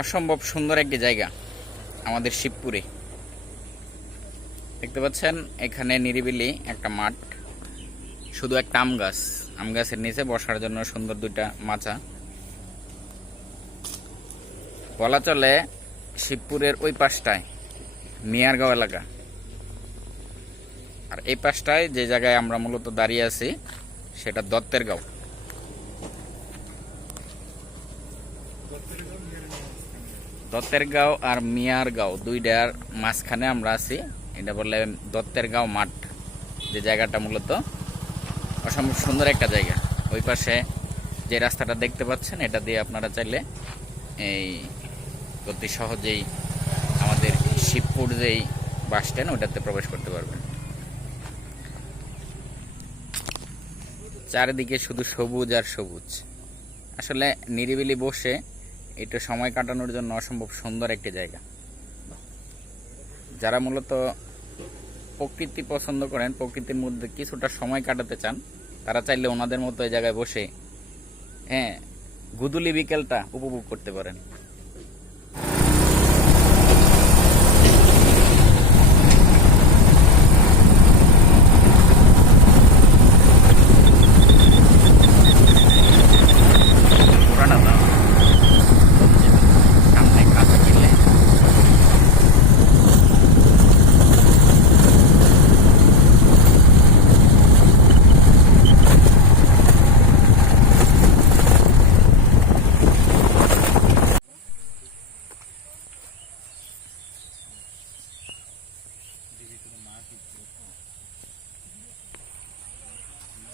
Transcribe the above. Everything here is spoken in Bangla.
অসম্ভব সুন্দর একটি জায়গা আমাদের শিবপুরে। দেখতে পাচ্ছেন, এখানে নিরিবিলি একটা মাঠ, শুধু একটা আম গাছ। আম গাছের নিচে বসার জন্য সুন্দর দুইটা মাচা। বলা চলে, শিবপুরের ওই পাশটায়, মিয়ারগাঁও এলাকা। আর এই পাশটায় যে জায়গায় আমরা মূলত দাঁড়িয়ে আছি, সেটা দত্তের গাঁও। দত্তের গাঁও আর মিয়ার গাঁও দুইটার মাঝখানে আমরা আছি। এটা বলে দত্তের গাঁও মাঠ যে জায়গাটা মূলত। অসম্ভব সুন্দর একটা জায়গা। ওই পাশে যে রাস্তাটা দেখতে পাচ্ছেন, এটা দিয়ে আপনারা চাইলে এই অতি সহজেই আমাদের শিবপুর যেই বাস স্ট্যান্ড ওটাতে প্রবেশ করতে পারবেন। চারিদিকে শুধু সবুজ আর সবুজ। আসলে নিরিবিলি বসে এটা সময় কাটানোর জন্য অসম্ভব সুন্দর একটি জায়গা। যারা মূলত প্রকৃতি পছন্দ করেন, প্রকৃতির মধ্যে কিছুটা সময় কাটাতে চান, তারা চাইলে ওনাদের মতো এই জায়গায় বসে হ্যাঁ গুদুলি বিকেলটা উপভোগ করতে পারেন।